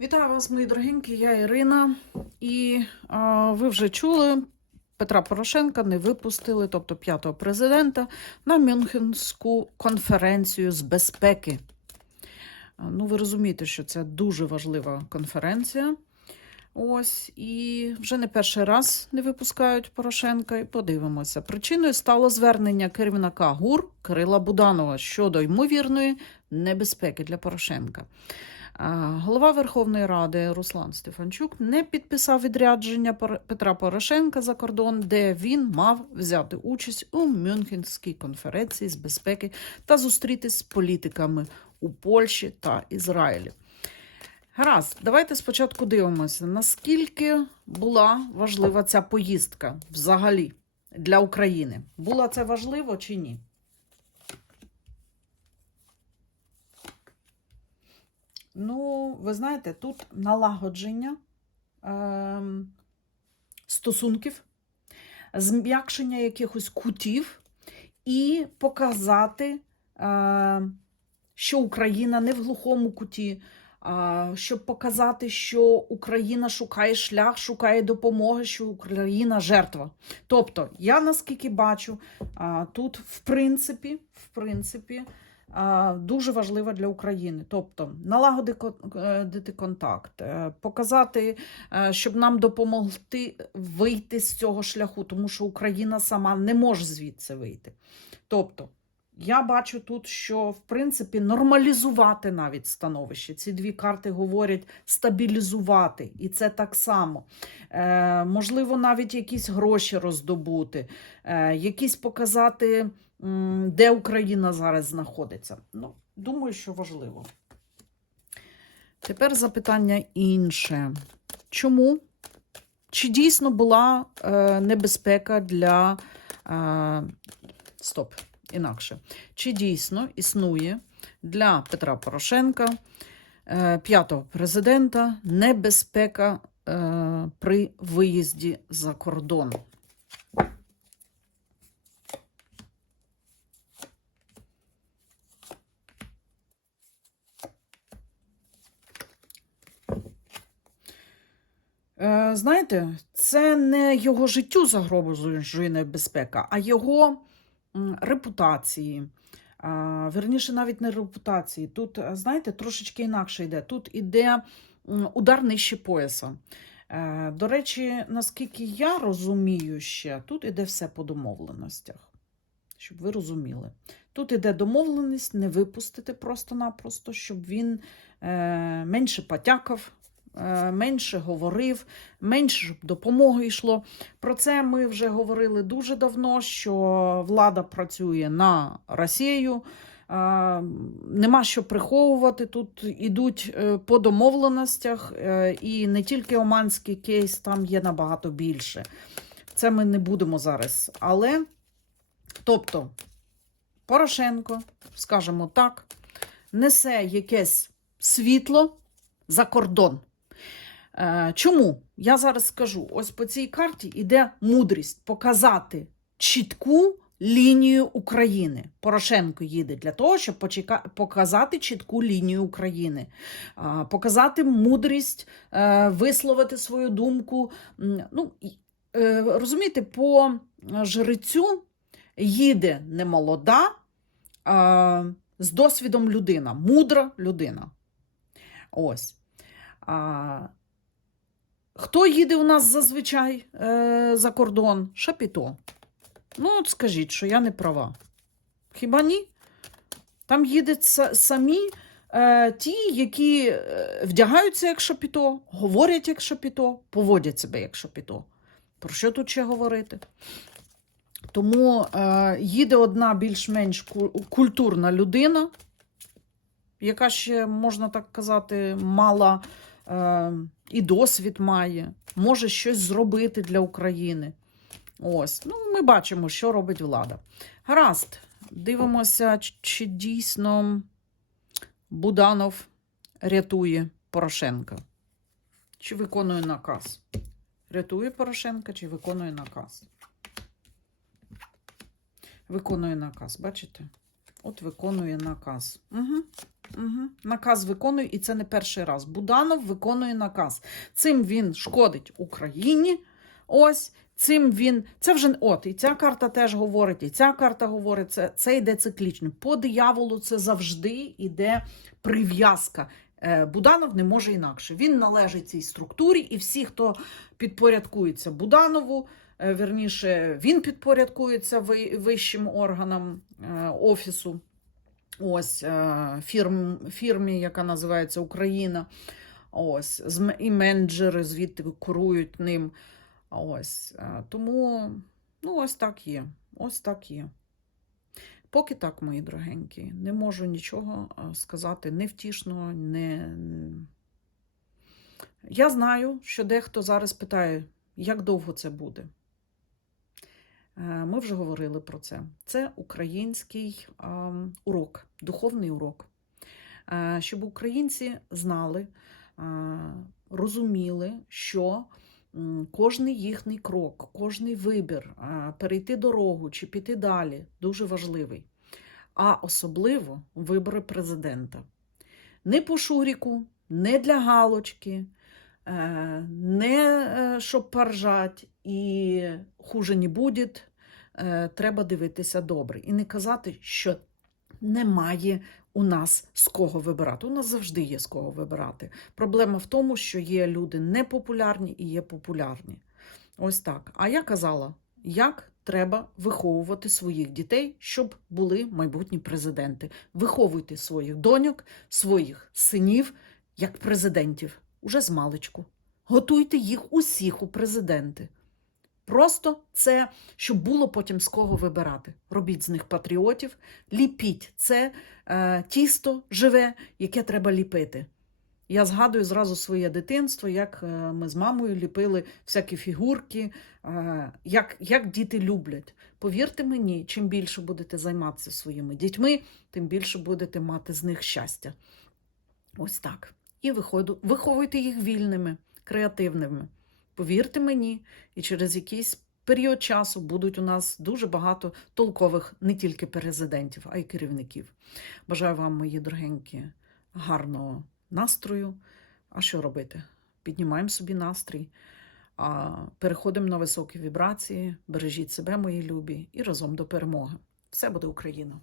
Вітаю вас, мої дорогенькі, я Ірина. І а, ви вже чули, Петра Порошенка не випустили, тобто п'ятого президента, на Мюнхенську конференцію з безпеки. Ну, ви розумієте, що це дуже важлива конференція. Ось, і вже не перший раз не випускають Порошенка. І подивимося. Причиною стало звернення керівника ГУР Кирила Буданова щодо ймовірної небезпеки для Порошенка. Голова Верховної Ради Руслан Стефанчук не підписав відрядження Петра Порошенка за кордон, де він мав взяти участь у Мюнхенській конференції з безпеки та зустрітись з політиками у Польщі та Ізраїлі. Гаразд, давайте спочатку дивимося, наскільки була важлива ця поїздка взагалі для України. Було це важливо чи ні? Ну, ви знаєте, тут налагодження ем, стосунків, зм'якшення якихось кутів і показати, е, що Україна не в глухому куті, а, щоб показати, що Україна шукає шлях, шукає допомоги, що Україна жертва. Тобто, я наскільки бачу, а, тут в принципі, в принципі, дуже важлива для України. Тобто налагодити контакт, е, показати, е, щоб нам допомогти вийти з цього шляху, тому що Україна сама не може звідси вийти. Тобто, я бачу тут, що в принципі нормалізувати навіть становище. Ці дві карти говорять стабілізувати, і це так само. Е, можливо, навіть якісь гроші роздобути, е, якісь показати, де Україна зараз знаходиться. Ну, думаю, що важливо. Тепер запитання інше. Чому? Чи дійсно була е, небезпека для. Е, стоп, інакше. Чи дійсно існує для Петра Порошенка, е, п'ятого президента, небезпека е, при виїзді за кордон? Знаєте, це не його життю загрожує небезпека, а його репутації. Верніше, навіть не репутації. Тут, е, знаєте, трошечки інакше йде. Тут іде удар нижче пояса. Е, До речі, наскільки я розумію ще, тут іде все по домовленостях. Щоб ви розуміли. Тут іде домовленість не випустити просто-напросто, щоб він е, менше потякав, е, менше говорив, менше допомоги йшло. Про це ми вже говорили дуже давно, що влада працює на Росію. е, Нема що приховувати. Тут ідуть е, по домовленостях, е, і не тільки Оманський кейс, там є набагато більше. Це ми не будемо зараз. Але, тобто, Порошенко, скажімо так, несе якесь світло за кордон. Е, Чому? Я зараз скажу: ось по цій карті йде мудрість показати чітку лінію України. Порошенко їде для того, щоб показати чітку лінію України, А, показати мудрість, е, висловити свою думку. Ну, е, розумієте, по жрицю їде не молода, з досвідом людина, мудра людина. Ось. Хто їде у нас зазвичай е, за кордон? Шапіто. Ну, от скажіть, що я не права. Хіба ні? Там їдуть са- самі е, ті, які е, вдягаються як шапіто, говорять як шапіто, поводять себе як шапіто. Про що тут ще говорити? Тому е, їде одна більш-менш культурна людина, яка ще, можна так казати, мала і досвід має, може щось зробити для України. Ось, ну, ми бачимо, що робить влада. Гаразд, дивимося, чи дійсно Буданов рятує Порошенка. Чи виконує наказ? Рятує Порошенка, чи виконує наказ? Виконує наказ, бачите? От виконує наказ. Угу. Угу. Наказ виконує, і це не перший раз. Буданов виконує наказ. Цим він шкодить Україні. Ось цим він. Це вже от, і ця карта теж говорить, і ця карта говорить, це, це йде циклічно. По дияволу це завжди йде прив'язка. Е, Буданов не може інакше. Він належить цій структурі, і всі, хто підпорядкується Буданову, е, верніше, він підпорядкується вищим органам е, офісу. Ось е, фірм, фірмі, яка називається Україна. Ось, і менеджери звідти керують ним. Ось. е, Тому, ну, ось так є. Ось так є. Поки так, мої дорогенькі, не можу нічого е, сказати невтішного, не. Я знаю, що дехто зараз питає, як довго це буде. Е, Ми вже говорили про це. Це український ем, урок, духовний урок. Е, Щоб українці знали, е, розуміли, що кожний їхній крок, кожний вибір, перейти дорогу чи піти далі дуже важливий. А особливо вибори президента. Не по шуріку, не для галочки, не е, щоб поржать і хуже не буде. Е, Треба дивитися добре і не казати, що немає у нас з кого вибирати. У нас завжди є з кого вибирати. Проблема в тому, що є люди непопулярні і є популярні. Ось так. А я казала, як треба виховувати своїх дітей, щоб були майбутні президенти. Виховуйте своїх доньок, своїх синів як президентів уже з маличку. Готуйте їх усіх у президенти. Просто це, щоб було потім з кого вибирати. Робіть з них патріотів, ліпіть це е, тісто живе, яке треба ліпити. Я згадую зразу своє дитинство, як е, ми з мамою ліпили всякі фігурки, е, як, як діти люблять. Повірте мені, чим більше будете займатися своїми дітьми, тим більше будете мати з них щастя. Ось так. І виховуйте їх вільними, креативними. Повірте мені, і через якийсь період часу будуть у нас дуже багато толкових не тільки президентів, а й керівників. Бажаю вам, мої дорогенькі, гарного настрою. А що робити? Піднімаємо собі настрій, переходимо на високі вібрації, бережіть себе, мої любі, і разом до перемоги. Все буде Україна!